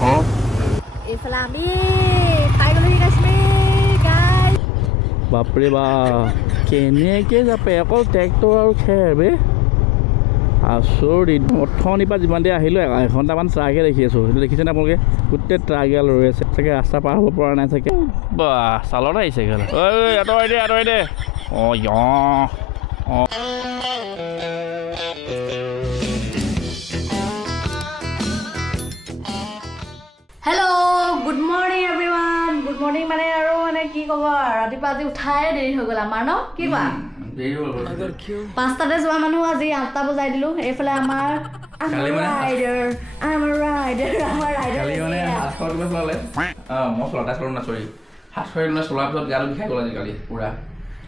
এইফালে আমি পাই গ'লো কাশ্মীৰ গাইজ বাপৰে বা কেনেকৈ যাপে অকল ট্ৰেক্টৰ আৰু খেৰ বে আচৰিত অথনিৰ পৰা যিমান দেৰি আহিলোঁ এঘণ্টামান ট্ৰাকে দেখি আছোঁ সেইটো দেখিছেনে আপোনালোকে গোটেই ট্ৰাকগাল ৰৈ আছে চাগে ৰাস্তা পাৰ হ'ব পৰা নাই চাগে বা চালত আহিছে গ'ল ঐ আঁতৰাই দে অঁ অঁ hello' good morning everyone good morning মানে আৰু মানে কি ক'ব ৰাতিপুৱা আজি উঠাই দেৰি হৈ গ'ল আমাৰ ন কি কোৱা 5টাতে যোৱা মানুহ আজি 8টা বজাই দিলোঁ এইফালে আমাৰ ৰাইডাৰ মই চলাটা চলো না চৰি 700 মানে চলোৱাৰ পিছত গাটো বিষাই গ'ল আজিকালি পূৰা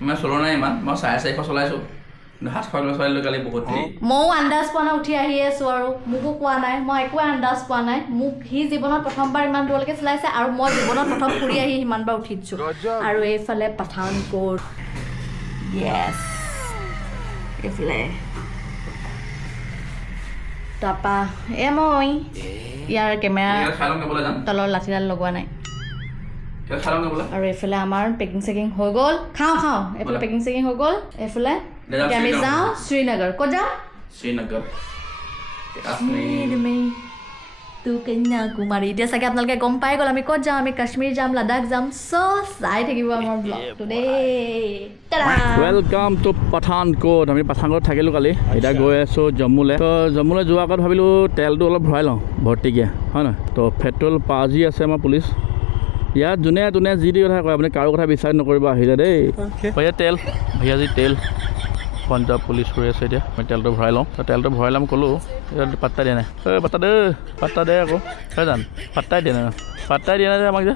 ইমান চলোৱা নাই ইমান মই 450 চলাইছোঁ কিন্তু 700 চলাইলোঁ কালি বহুত ময়ো আন্দাজ পোৱা নাই উঠি আহি আছোঁ আৰু মোকো কোৱা নাই মই একো আন্দাজ পোৱা নাই মোক সি জীৱনত প্ৰথমবাৰ ইমান দূৰলৈকে চলাইছে আৰু মই জীৱনত প্ৰথম ফুৰি আহি সিমানবাৰ উঠিছোঁ আৰু এইফালে পাঠানকোট য়েছ এইফালে তাৰপা মই ইয়াৰ কেমেৰা তলৰ লাঠিডাল লগোৱা নাই আৰু এইফালে আমাৰ পেকিং চেকিং হৈ গ'ল খাওঁ এইফালে পেকিং চেকিং হৈ গ'ল এইফালে আমি যাওঁ শ্ৰীনগৰ ক'ত যাওঁ শ্ৰীনগৰ কন্যাকুমাৰী এতিয়া চাগে আপোনালোকে গম পাই গ'ল আমি ক'ত যাওঁ আমি কাশ্মীৰ যাম লাডাখ যাম চ' চাই থাকিব আমাৰ ব্লগটো দেই ৱেলকাম টু পাঠানকোট আমি পাঠানকোট থাকিলোঁ কালি এতিয়া গৈ আছোঁ জম্মুলৈ তো জম্মুলৈ যোৱাৰ আগত ভাবিলোঁ তেলটো অলপ ভৰাই লওঁ ভৰ্তিকৈ হয় নহয় তো পেট্ৰল পাজি আছে আমাৰ পুলিচ ইয়াত যোনে যি দি কথা কয় আপুনি কাৰো কথা বিচাৰ নকৰিব আহিলে দেই ভৈয়া তেল ভৈয়া যি তেল পঞ্জাৱ পুলিচ ৰৈ আছে এতিয়া মই তেলটো ভৰাই লওঁ তেলটো ভৰাই ল'ম ক'লোঁ ইয়াত পাত্তা দিয়া নাই পাত্তা দে আকৌ হয় জান পাত্তাই দিয়া নাই যে আমাক যে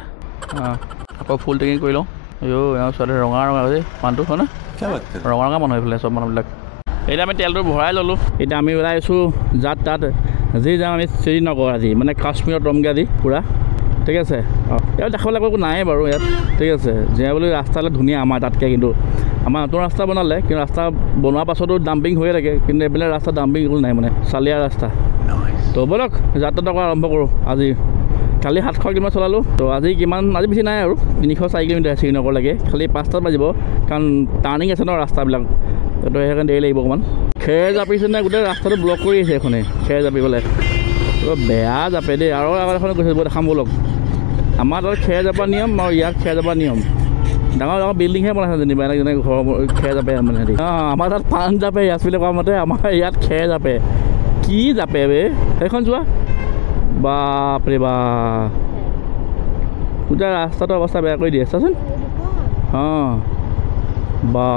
আকৌ ফুল টেকিং কৰি লওঁ এওঁ ছোৱালী ৰঙা যে মানুহটো হয় না ৰঙা মানুহ এইফালে চব মানুহবিলাক এতিয়া আমি তেলটো ভৰাই ল'লোঁ এতিয়া আমি ওলাই আছোঁ যাত তাত যি যাওঁ আমি শ্ৰীনগৰ আজি মানে কাশ্মীৰত ৰমগৈ আজি পূৰা ঠিক আছে ইয়াত দেখাবলৈ একো নাই বাৰু ইয়াত ঠিক আছে যে বুলি ৰাস্তালৈ ধুনীয়া আমাৰ তাতকৈ কিন্তু আমাৰ নতুন ৰাস্তা বনালে কিন্তু ৰাস্তা বনোৱাৰ পাছতো ডাম্পিং হৈয়ে থাকে কিন্তু এইবিলাক ৰাস্তা ডাম্পিং একো নাই মানে চালিয়া ৰাস্তা তো ব'লক যাত্ৰাটো আৰম্ভ কৰোঁ আজি কালি 700 কিলোমিটাৰ চলালোঁ তো আজি বেছি নাই আৰু 304 কিলোমিটাৰ শ্ৰীনগৰলৈকে খালি 5টাত বাজিব কাৰণ টাৰ্ণিং আছে ন ৰাস্তাবিলাক তো সেইকাৰণে দেৰি লাগিব অকণমান খেৰ জাপিছে নে গোটেই ৰাস্তাটো ব্লক কৰি আছে এখনে খেৰ জাপিবলৈ বেয়া জাপে দেই আৰু আগত এখন গৈছে দেখাম ব'লক আমাৰ তাত খেৰ জাপা নিয়ম আৰু ইয়াত খেৰ জাপা নিয়ম ডাঙৰ বিল্ডিংহে বনাইছে যেনিবা যেনে ঘৰৰ খেৰ জাপে মানে সিহঁতি আমাৰ তাত পাণ জাপে ইয়াত বুলি কোৱা মতে আমাৰ ইয়াত খেৰ জাপে কি জাপে বে সেইখন যোৱা বাপৰে বা গোটেই ৰাস্তাটো অৱস্থা বেয়া কৰি দিয়ে চাচোন বা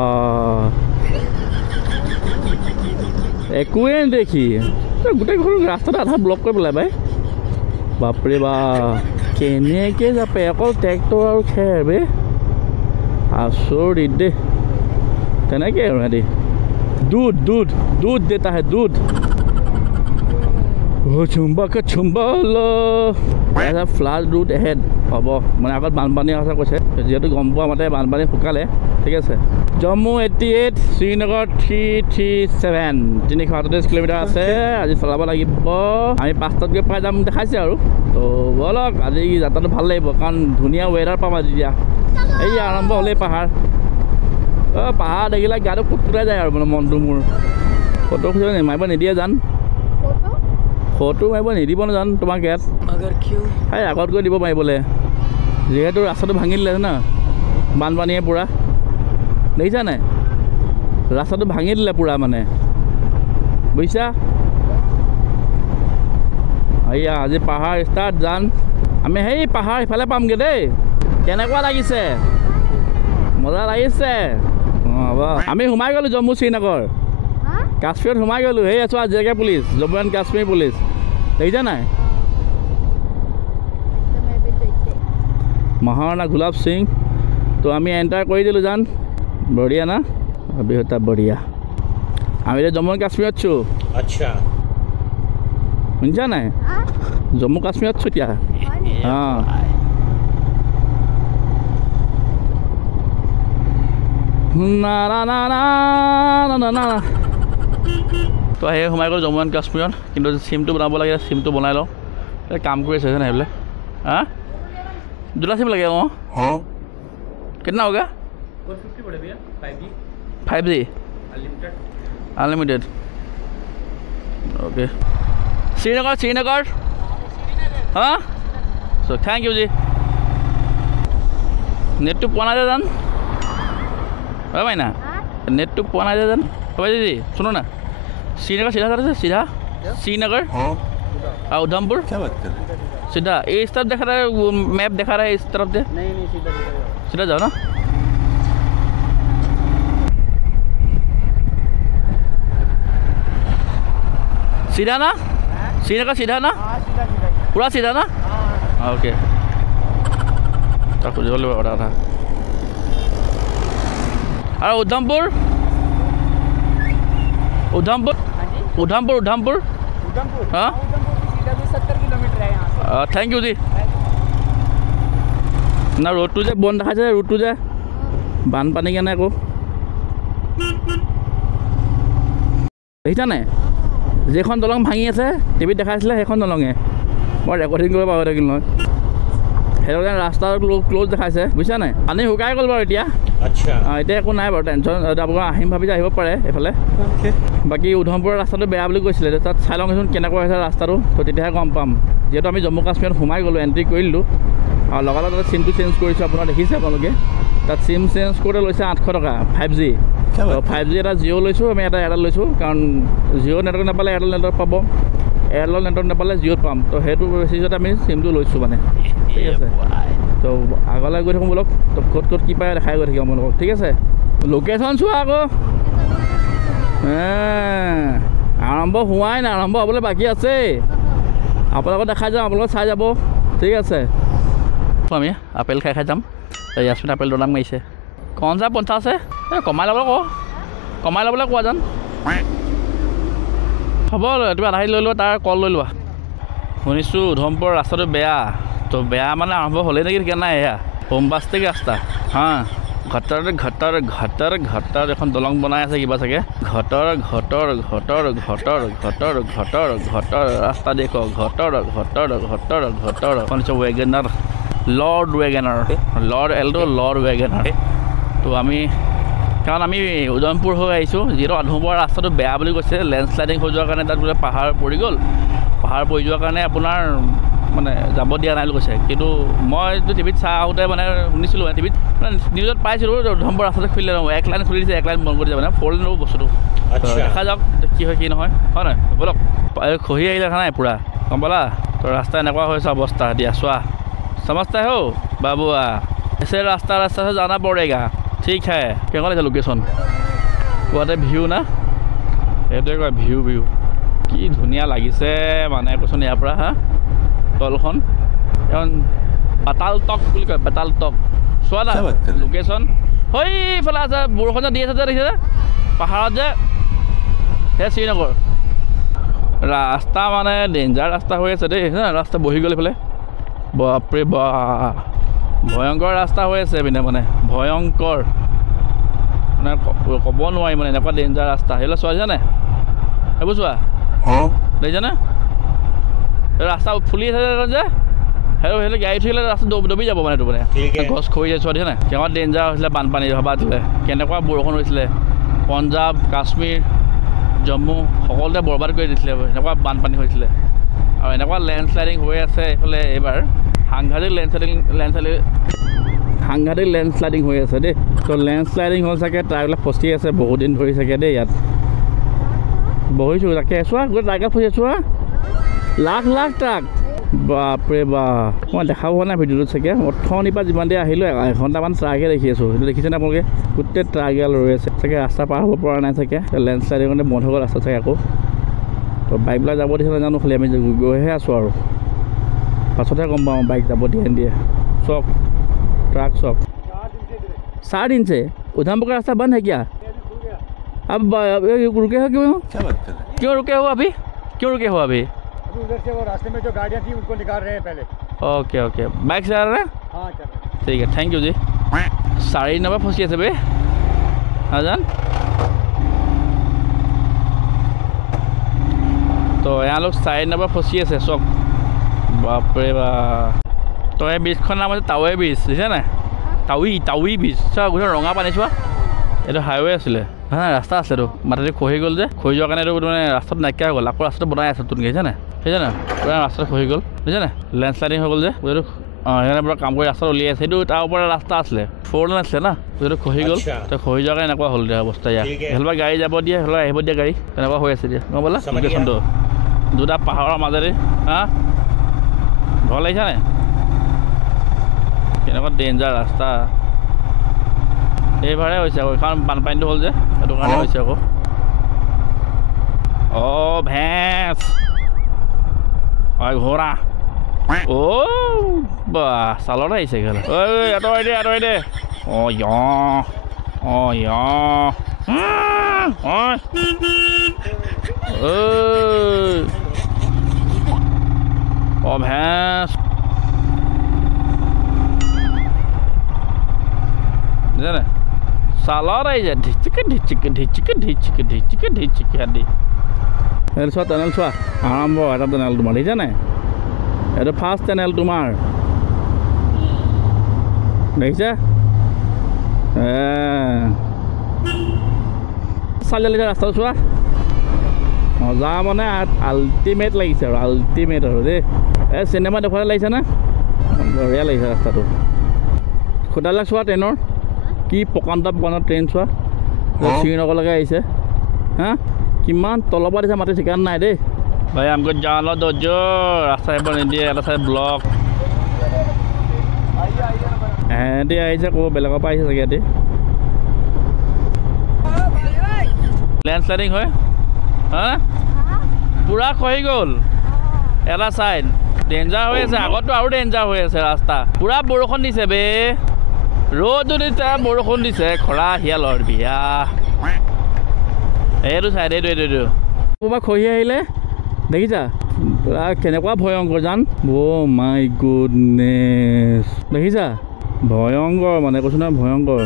একোৱে নেদেখি গোটেই ঘৰ ৰাস্তাটো আধা ব্লক কৰি পেলাই বাই বাপৰে বা কেনেকৈ যাপে অকল ট্ৰেক্টৰ আৰু খেৰ বে আচৰিত দেই তেনেকৈ আৰু সিহঁতি দুধ দেতা হে দুধ ফ্লাড ৰুট এহেড হ'ব মানে আগত বানপানী কথা কৈছে যিহেতু গম পোৱা মতে বানপানী শুকালে ঠিক আছে জম্মু 88 শ্ৰীনগৰ 337 338 কিলোমিটাৰ আছে আজি চলাব লাগিব আমি 5টাত গৈ পাই যাম দেখাইছে আৰু তো ব'লক আজি যাত্ৰাটো ভাল লাগিব কাৰণ ধুনীয়া ৱেডাৰ পাম আজি এতিয়া এই আৰম্ভ হ'লেই পাহাৰ পাহাৰ দেখিলে গাটো কুটকুটাই যায় আৰু মানে মনটো মোৰ ফটো খুচৰি মাৰিব নিদিয়ে জান ফটো মাৰিব নিদিব ন জান তোমাক ইয়াত এই আগত গৈ দিব মাৰিবলৈ যিহেতু ৰাস্তাটো ভাঙি দিলে না বানপানীয়ে পূৰা দেখিছা নাই ৰাস্তাটো ভাঙি দিলে পূৰা মানে বুজিছা এয়া আজি পাহাৰ ষ্টাৰ্ট জান আমি সেই পাহাৰ ইফালে পামগৈ দেই কেনেকুৱা লাগিছে মজা লাগিছে আমি সোমাই গ'লোঁ জম্মু শ্ৰীনগৰ কাশ্মীৰত সোমাই গ'লোঁ সেই আছোঁ আৰু JK. Police Jammu and Kashmir police দেখিছা নাই মহাৰাণা গুলাব সিং তো আমি এণ্টাৰ কৰি দিলোঁ জান বঢ়িয়া না অভিহতা বঢ়িয়া আমি এতিয়া জম্মু এণ্ড কাশ্মীৰত আছোঁ আচ্ছা শুনিছা নাই জম্মু কাশ্মীৰত আছোঁ এতিয়া তো সেই সোমাই গ'ল জম্মু এণ্ড কাশ্মীৰত কিন্তু চিমটো বনাব লাগে চিমটো বনাই লওঁ काम कर ना बोले हाँ जूता सिम लगे वो हाँ कितना होगा 450 पड़े भैया 5G अनलिमिटेड ओके श्रीनगर हाँ सो थैंक यू जी नेट तो पोना दे जान भाई ना नेट तो पोना दे जान भाई जी सुनो ना श्रीनगर सीधा कर सीधा श्रीनगर और उधमपुर क्या बात कर रहे हैं सीधा इस तरफ दिखा रहा है वो मैप दिखा रहा है इस तरफ से नहीं सीधा जाओ ना सीधा ना श्रीनगर सीधा ना पूरा सीधा ना ओके खुद बड़ा था और उधमपुर हाँ 70 किलोमीटर है यहाँ से थैंक यू जी ना रोड तो बंद देखा जाए रोड तो बानपानी के को देखा ना जेखन दलং भाঙি আছে টিভিত দেখাইছিলে সেইখন দলঙে মই ৰেকৰ্ডিং কৰিব পাহৰি থাকিলোঁ নহয় সেইটো কাৰণে ৰাস্তা ক্লোজ দেখাইছে বুজিছা নাই পানী শুকাই গ'ল বাৰু এতিয়া আচ্ছা এতিয়া একো নাই বাৰু টেনশ্যন আপোনালোক আহিম ভাবি আহিব পাৰে এইফালে বাকী উধমপুৰৰ ৰাস্তাটো বেয়া বুলি কৈছিলে তাত চাই লওঁচোন কেনেকুৱা হৈছে ৰাস্তাটো তো তেতিয়াহে গম পাম যিহেতু আমি জম্মু কাশ্মীৰত সোমাই গ'লোঁ এণ্ট্ৰি কৰি দিলোঁ আৰু লগালগ তাত চিমটো চেঞ্জ কৰিছোঁ আপোনাৰ দেখিছে আপোনালোকে তাত চিম চেঞ্জ কৰোঁতে লৈছে 800 টকা 5G 5G এটা জিঅ' লৈছোঁ আমি এটা এয়াৰটেল লৈছোঁ কাৰণ জিঅ' নেটৱৰ্ক নাপালে এয়াৰটেল নেটৱৰ্ক পাব এয়াৰটেল নেটৱৰ্ক নাপালে জিঅ'ত পাম তো সেইটো বেচিছত আমি চিমটো লৈছোঁ মানে ঠিক আছে তো আগলৈ গৈ থাকোঁ বোলক তো ক'ত কি পায় দেখাই গৈ থাকিম আপোনালোকক ঠিক আছে লোকেশ্যন চোৱা আকৌ আৰম্ভ হোৱাই নাই আৰম্ভ হ'বলৈ বাকী আছে আপোনালোকক দেখাই যাম আপোনালোকক চাই যাব ঠিক আছে আমি আপেল খাই যাম ইয়াচমিন আপেল দোনাম মাৰিছে কণ যা 50 এই কমাই ল'বলৈ কোৱা যান হ'ব তুমি আধা লৈ লোৱা তাৰ কল লৈ লোৱা শুনিছোঁ উধমপুৰৰ ৰাস্তাটো বেয়া তো বেয়া মানে আৰম্ভ হ'লেই নেকি ঠিক নাই এয়া হোমবাস্তিক ৰাস্তা হা ঘটৰ এখন দলং বনাই আছে কিবা চাগে ঘটৰ ৰাস্তা দেখো ঘটৰ শুনিছোঁ ৱেগনাৰ লৰ্ড ৱেগনাৰ তো আমি কাৰণ আমি উধমপুৰ হৈ আহিছোঁ যিহেতু উধমপুৰৰ ৰাস্তাটো বেয়া বুলি কৈছে লেণ্ডশ্লাইডিং হৈ যোৱাৰ কাৰণে তাত বোলে পাহাৰ পৰি গ'ল পাহাৰ পৰি যোৱাৰ কাৰণে আপোনাৰ মানে যাব দিয়া নাই বুলি কৈছে কিন্তু মই টিভিত চাই আহোঁতে মানে শুনিছিলোঁ টিভিত মানে নিউজত পাইছিলোঁ উধমপুৰ ৰাস্তাটো খুলিলে নহয় 1 লাইন খুলি দিছে 1 লাইন বন্ধ কৰি দিছে মানে 4 লাইন বস্তুটো দেখা যাওক কি হয় কি নহয় হয় নহয় ব'লক খহি আহিলে দেখা নাই পূৰা গম পালা তো ৰাস্তা এনেকুৱা হৈছে অৱস্থা দিয়া চোৱা समझते हो बाबुआ ऐसे रास्ता से जाना पड़ेगा ठीक है क्या लगे लोकेशन वाटे ভিউ ना ये कय ভিউ কি ধুনীয়া লাগিছে মানে কৈছোন ইয়াৰ পৰা হা তলখন এখন পাতাল টক বুলি কয় পাতাল টক চোৱা না লোকেশ্যন সেইফালে আছে বৰষুণ দি আছে যে দেখিছে পাহাৰত যে সেই শ্ৰীনগৰ ৰাস্তা মানে ডেঞ্জাৰ ৰাস্তা হৈ আছে দেই ৰাস্তা বহি গ'ল এইফালে বাপৰে বা ভয়ংকৰ ৰাস্তা হৈ আছে পিনে মানে ভয়ংকৰ মানে ক'ব নোৱাৰি মানে এনেকুৱা ডেঞ্জাৰ ৰাস্তা সেইবিলাক চোৱা জানে সেইবোৰ চোৱা দেখিছানে ৰাস্তা ফুলি আছে যে সেইটো গাড়ী উঠিলে ৰাস্তা দবি যাব মানে এইটো মানে গছ খৰি যায় চোৱা দেখিছানে কেনেকুৱা ডেঞ্জাৰ হৈছিলে বানপানী ভাবা দিলে কেনেকুৱা বৰষুণ হৈছিলে পঞ্জাৱ কাশ্মীৰ জম্মু সকলোতে বৰবাদ কৰি দিছিলে এনেকুৱা বানপানী হৈছিলে আৰু এনেকুৱা লেণ্ডশ্লাইডিং হৈ আছে এইফালে এইবাৰ সাংঘাতিক লেণ্ডশ্লাইডিং হৈ আছে দেই তো লেণ্ডশ্লাইডিং হ'ল চাগে ট্ৰাকবিলাক ফচি আছে বহুত দিন ধৰি চাগে দেই ইয়াত বহিছোঁ তাকে চোৱা গোটেই ট্ৰাকত ফচি চোৱা লাখ ট্ৰাক বাপৰে বা মই দেখা পোৱা নাই ভিডিঅ'টোত চাগে অথনিৰ পৰা যিমান দেৰি আহিলোঁ এঘণ্টামান ট্ৰাকে দেখি আছোঁ সেইটো দেখিছেনে আপোনালোকে গোটেই ট্ৰাকগাল ৰৈ আছে চাগে ৰাস্তা পাৰ হ'ব পৰা নাই চাগে লেণ্ডশ্লাইডিং কাৰণে বন্ধ হৈ গ'ল ৰাস্তা চাগে আকৌ তো বাইকবিলাক যাব দিছে নাজানো খালি আমি গৈহে আছোঁ আৰু পাছতহে গম পাওঁ বাইক যাব দিয়ে चौक ट्रक चौक 4 दिन से उधमपुर का रास्ता बंद है क्या अब रुके हो क्यों क्या बात कर रहे हैं क्यों रुके हो अभी उधर से वो रास्ते में जो गाड़ियाँ थी उनको निकाल रहे हैं पहले ओके बाइक से आ रहे हैं हाँ चल रहे ठीक है थैंक यू जी 9:30 फंसी আছে বে আজান तो यहाँ लोग 9:30 फंसी আছে चौक বাপৰে বা তো এই ব্ৰিজখন নাম আছে টাৱে ব্ৰিজ বুজিছে নাই টাউই ব্ৰিজ চোৱা গোটেই ৰঙা পানী চোৱা এইটো হাইৱে আছিলে হা ৰাস্তা আছিলেতো মাটিটো খহি গ'ল যে খহি যোৱাৰ কাৰণে এইটো মানে ৰাস্তাটো নাইকিয়া হৈ গ'ল আকৌ ৰাস্তাটো বনাই আছে নতুনকৈ বুজিছে নাই পুৰা ৰাস্তাটো খহি গ'ল বুজিছে নাই লেণ্ডশ্লাইডিং হৈ গ'ল যে এইটো সেইকাৰণে পুৰা কাম কৰি ৰাস্তাটো উলিয়াই আছে সেইটো তাৰ ওপৰত ৰাস্তা আছিলে 4 লেন আছিলে না সেইটো খহি গ'ল তো খহি যোৱাৰ কাৰণে এনেকুৱা হ'ল দিয়া অৱস্থা ইয়াত সেইফালে গাড়ী যাব দিয়ে সেইফালে আহিব দিয়া গাড়ী তেনেকুৱা হৈ আছে দিয়া গম পালা লোকেশ্যনটো দুটা পাহাৰৰ মাজেৰে হা ভয় লাগিছে নাই কেনেকুৱা ডেঞ্জাৰ ৰাস্তা এইবাৰে হৈছে আকৌ কাৰণ বানপানীটো হ'ল যে সেইটো কাৰণে হৈছে আকৌ ভেঁচ ঘোঁৰা বা চালত আহিছে খেলে আঁতৰাই দে ভেঁচ বুজিছে চালত আহিছে ঢিচিকে হাতি এইটো চোৱা টেনেল চোৱা আৰম্ভ এটা টেনেল তোমাৰ দেখিছা নাই এইটো ফাৰ্ষ্ট টেনেল তোমাৰ দেখিছা চালি লাগিছে ৰাস্তাটো চোৱা মজা মানে আল্টিমেট লাগিছে আৰু আল্টিমেট আৰু দেই এই চিনেমা দেখুৱালে লাগিছে না বঢ়িয়া লাগিছে ৰাস্তাটো খুদাবিলাক চোৱা ট্ৰেইনৰ কি প্ৰকাণ্ড ট্ৰেইন চোৱা শ্ৰীনগৰলৈকে আহিছে হা কিমান তলৰ পৰা দিছে মাটি ঠিকান নাই দেই ভাই আমক জানো দৰ্জ ৰাস্তা আহিব নিদিয়ে এটা চাই ব্লক এহেঁতি আহিছে ক'ব বেলেগৰ পৰা আহিছে চাগে ইয়াতে লেণ্ডশ্লাইডিং হয় হা পূৰা খহি গ'ল এটা চাইড ডেঞ্জাৰ হৈ আছে আগততো আৰু ডেঞ্জাৰ হৈ আছে ৰাস্তা পূৰা বৰষুণ দিছে বে ৰ'দো দিছে বৰষুণ দিছে খৰা শিয়ালৰ বিয়া এইটো চাইড এইটো ক'ৰবাত খহি আহিলে দেখিছা পূৰা কেনেকুৱা ভয়ংকৰ জান মাই গুডনেছ দেখিছা ভয়ংকৰ মানে কৈছো নহয় ভয়ংকৰ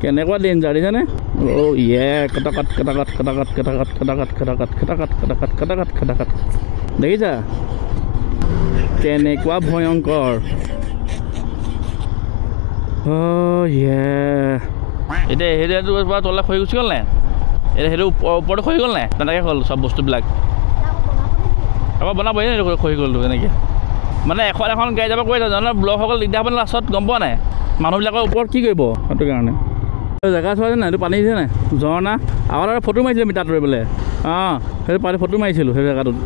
কেনেকুৱা ডেঞ্জাৰ দেখিছানে দেখিছা কেনেকুৱা ভয়ংকৰ এতিয়া সেইটো পৰা তললৈ খহি গুচি গ'ল নাই এতিয়া সেইটো ওপৰতো খহি গ'ল নাই তেনেকৈ হ'ল চব বস্তুবিলাক আকৌ বনাবহি নাই খহি গ'লতো তেনেকৈ মানে এখন গাড়ী যাব কৈ জানো ব্লক হৈ গ'ল দিগদাৰ হ'ব লাষ্টত গম পোৱা নাই মানুহবিলাকৰ ওপৰত কি কৰিব সেইটো কাৰণে জেগা চোৱা যে নাই এইটো পানী দিছে নাই ঝৰ্ণা আগত আৰু ফটো মাৰিছিলোঁ আমি তাত ৰৈ পেলাই সেইটো পানী ফটো মাৰিছিলোঁ সেই জেগাটোত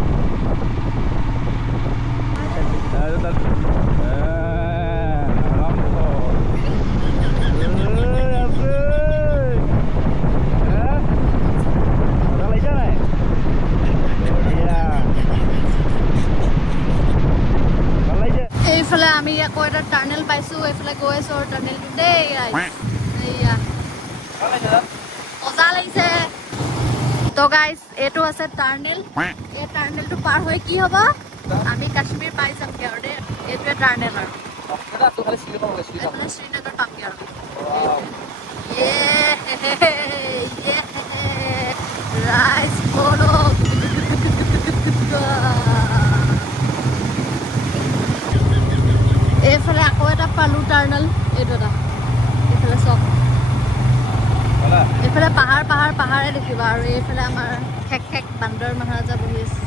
এইফালে আমি আকৌ এটা টাৰ্নেল পাইছোঁ এইফালে গৈ আছোঁ আৰু টাৰ্নেলটো দেই এয়া মজা লাগিছে তো গাইজ এইটো আছে টাৰ্নেল এই টাৰ্নেলটো পাৰ হৈ কি হ'ব আমি কাশ্মীৰ পাই যামগৈ আৰু দেই এইটোৱে টাৰ্নেল আৰু শ্ৰীনগৰ পামগৈ আৰু ৰাইজ ফলো এইফালে আকৌ এটা পালোঁ টাৰ্নেল এইটো এটা এইফালে চব এইফালে পাহাৰে দেখিবা আৰু এইফালে আমাৰ খেক বান্দৰ মহাৰাজা বহি আছে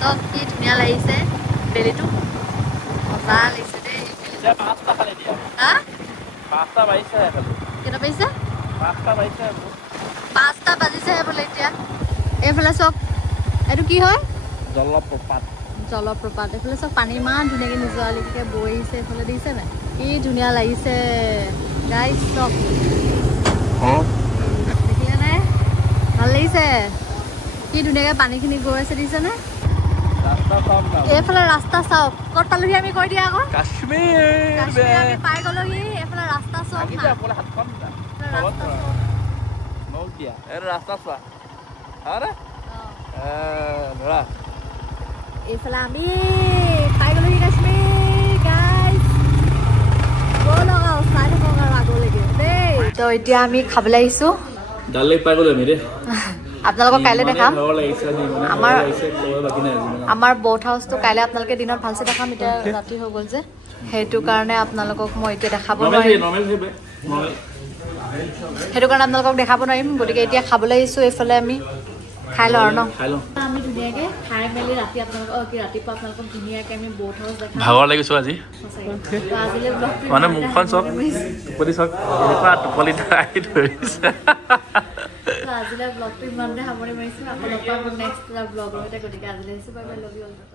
চব কি ধুনীয়া লাগিছে বেলিটো মজা লাগিছে দেই কেইটা বাজিছে 5টা বাজিছেহে বোলে এতিয়া এইফালে চব এইটো কি হয় জলপ্ৰপাত এইফালে চব পানী ইমান ধুনীয়াকৈ নিজৰালিকৈ বৈ আহিছে এইফালে দেখিছে নাই কি ধুনীয়া লাগিছে গাইজ চব দেখিলে নাই ভাল লাগিছে কি ধুনীয়াকৈ পানীখিনি গৈ আছে দেখিছেনে এইফালে ৰাস্তা চাওক ক'ত পালোহি আমি কৈ দিয়া আকৌ কাশ্মীৰ আমি পাই গ'লোহি এইফালে ৰাস্তা চাওক এইফালে আমি পাই গ'লোহি কাশ্মীৰ গাইজ চাই থাকক আৰু আগলৈকে দেই তো এতিয়া আমি খাবলৈ আহিছোঁ ডাল লেক পাই গ'লো আমি দেই আপোনালোকক কাইলৈ দেখাম আমাৰ বোট হাউচটো কাইলৈ আপোনালোকে দিনত ভালছে দেখাম এতিয়া ৰাতি হৈ গ'ল যে সেইটো কাৰণে আপোনালোকক মই এতিয়া দেখাব নোৱাৰিম সেইটো কাৰণে আপোনালোকক দেখাব নোৱাৰিম গতিকে এতিয়া খাবলৈ আহিছোঁ এইফালে আমি খাই লওঁ আৰু ন আমি ধুনীয়াকৈ খাই মেলি ৰাতি আপোনালোকক ৰাতিপুৱা আপোনালোকক ধুনীয়াকৈ আমি বোট হাউচ দেখাম ভাগৰ লাগিছোঁ আজি আজিলৈ ব্লগটো মানে মুখখন চব টোপনি চক এনেকুৱা টোপনি আহি ধৰিছে আজিলৈ ব্লগটো ইমানতে সামৰি মাৰিছোঁ আপোনালোকৰ নেক্সট ব্লগৰ সৈতে গতিকে আজিলৈ আহিছোঁ bye bye love you all